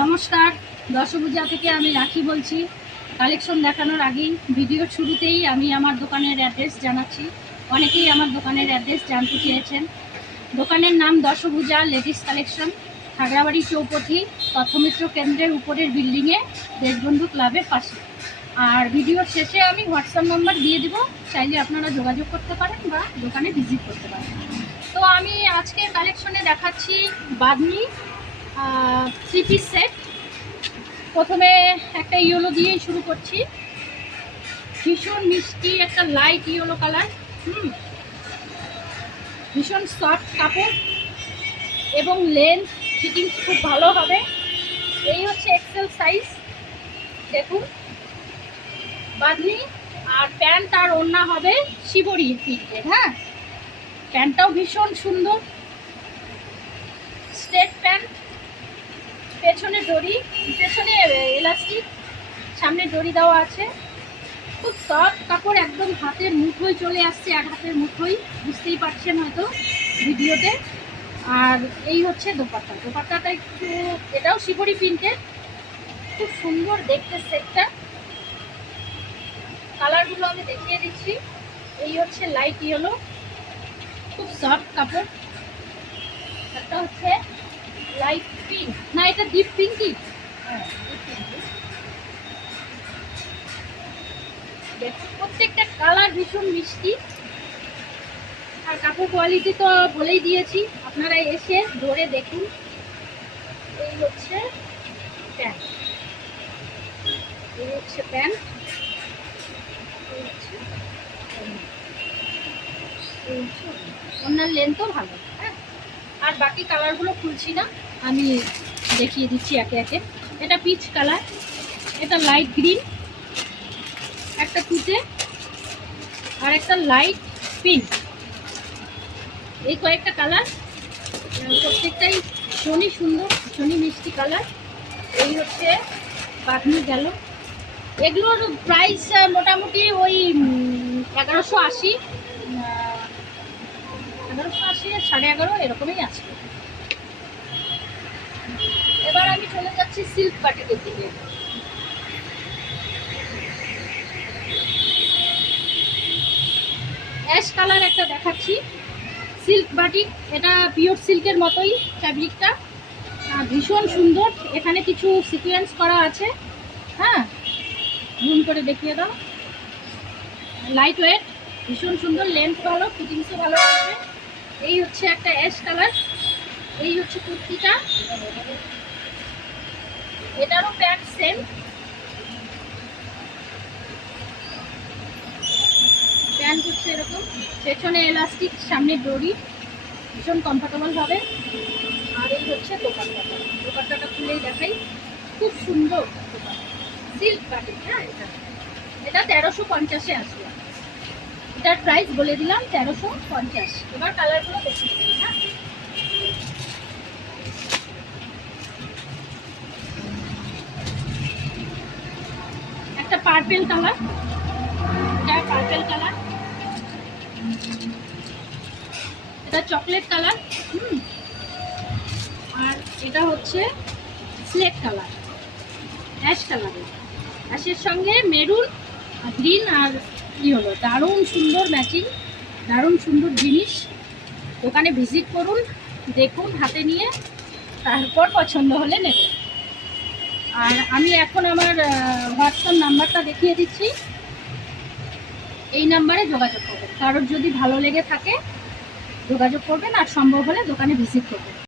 নমস্কার, দশভূজা থেকে আমি রাখি বলছি। কালেকশন দেখানোর আগেই ভিডিও শুরুতেই আমি আমার দোকানের অ্যাড্রেস জানাচ্ছি। অনেকেই আমার দোকানের অ্যাড্রেস জানতে চেয়েছেন। দোকানের নাম দশভূজা লেডিস কালেকশন, খাগড়াবাড়ি চৌপথি, তথ্যমিত্র কেন্দ্রের উপরের বিল্ডিংয়ে, দেশবন্ধু ক্লাবের পাশে। আর ভিডিওর শেষে আমি হোয়াটসঅ্যাপ নাম্বার দিয়ে দিব, চাইলে আপনারা যোগাযোগ করতে পারেন বা দোকানে ভিজিট করতে পারেন। তো আমি আজকের কালেকশনে দেখাচ্ছি বাঁধনি থ্রি পিস সেট। প্রথমে একটা ইয়েলো দিয়েই শুরু করছি। ভীষণ মিষ্টি একটা লাইট ইয়েলো কালার, ভীষণ সফট কাপড় এবং লেন্থ ফিটিং খুব ভালো হবে। এই হচ্ছে এক্সেল সাইজ, দেখুন বাঁধনি। আর প্যান্ট আর ওড়না হবে শিবরি প্রিন্টের। হ্যাঁ, প্যান্টটাও ভীষণ সুন্দর, স্ট্রেট প্যান্ট, পেছনে দড়ি, পেছনে এলাস্টিক, সামনে দড়ি দেওয়া আছে। খুব সফট কাপড়, একদম হাতের মুঠোয় চলে আসছে, এক হাতের মুঠোই, বুঝতেই পারছেন হয়তো ভিডিওতে। আর এই হচ্ছে দোপাট্টা। দোপাট্টাটা একটু, এটাও শিবরি প্রিন্টের, খুব সুন্দর দেখতে সেটটা। কালারগুলো আমি দেখিয়ে দিচ্ছি। এই হচ্ছে লাইট ইয়েলো, খুব সফট কাপড়। একটা হচ্ছে লাইট পিঙ্ক, না এটা ডিপ পিঙ্কই, হ্যাঁ ডিপ পিঙ্ক। দেখুন প্রত্যেকটা কালার ভীষণ মিষ্টি। আর কাপড় কোয়ালিটি তো বলেই দিয়েছি, আপনারা এসে ধরে দেখুন। এই হচ্ছে প্যান্ট, এই হচ্ছে প্যান্ট, এই হচ্ছে ওনার লেন্থও ভালো। হ্যাঁ, আর বাকি কালারগুলো খুলছি না, আমি দেখিয়ে দিচ্ছি একে একে। এটা পিচ কালার, এটা লাইট গ্রিন, একটা তুতে, আর একটা লাইট পিঙ্ক। এই কয়েকটা কালার, প্রত্যেকটাই ভীষণই সুন্দর, ভীষণই মিষ্টি কালার। এই হচ্ছে বাঁধনি গেল। এগুলোর প্রাইস মোটামুটি ওই 1180, 1180 আর 11.5 এরকমই আছে। এবার আমি চলে যাচ্ছি সিল্ক বাটিকের দিকে। অ্যাশ কালার একটা দেখাচ্ছি, সিল্ক বাটিক। এটা পিওর সিল্কের মতোই ফ্যাব্রিকটা, ভীষণ সুন্দর। এখানে কিছু সিকোয়েন্স করা আছে। হ্যাঁ, জুম করে দেখিয়ে দাও। লাইট ওয়েট, ভীষণ সুন্দর, লেন্থ ভালো, ফিটিংসও ভালো আছে। এই হচ্ছে একটা অ্যাশ কালার। এই হচ্ছে কুর্তিটা, এটারও প্যান্ট সেম। প্যান্ট হচ্ছে এরকম, পেছনে এলাস্টিক, সামনে দড়ি, ভীষণ কমফোর্টেবল হবে। আর এই হচ্ছে দোপাট্টাটা। দোপাট্টাটা খুলেই দেখাই, খুব সুন্দর সিল্ক বাটিক। হ্যাঁ, এটা 1350-এ আসবে। এটার প্রাইস বলে দিলাম 1350। এবার কালারগুলো দেখে নিন। হ্যাঁ, একটা পার্পেল কালার, এটা পার্পেল কালার, এটা চকলেট কালার, আর এটা হচ্ছে স্লেট কালার, অ্যাশ কালারের। অ্যাশের সঙ্গে মেরুন, গ্রিন আর ইয়েলো, দারুণ সুন্দর ম্যাচিং, দারুণ সুন্দর জিনিস। দোকানে ভিজিট করুন, দেখুন হাতে নিয়ে, তারপর পছন্দ হলে নেবেন। আর আমি এখন আমার হোয়াটসঅ্যাপ নাম্বারটা দেখিয়ে দিচ্ছি, এই নাম্বারে যোগাযোগ করবেন। কারোর যদি ভালো লেগে থাকে যোগাযোগ করবেন, আর সম্ভব হলে দোকানে ভিজিট করবেন।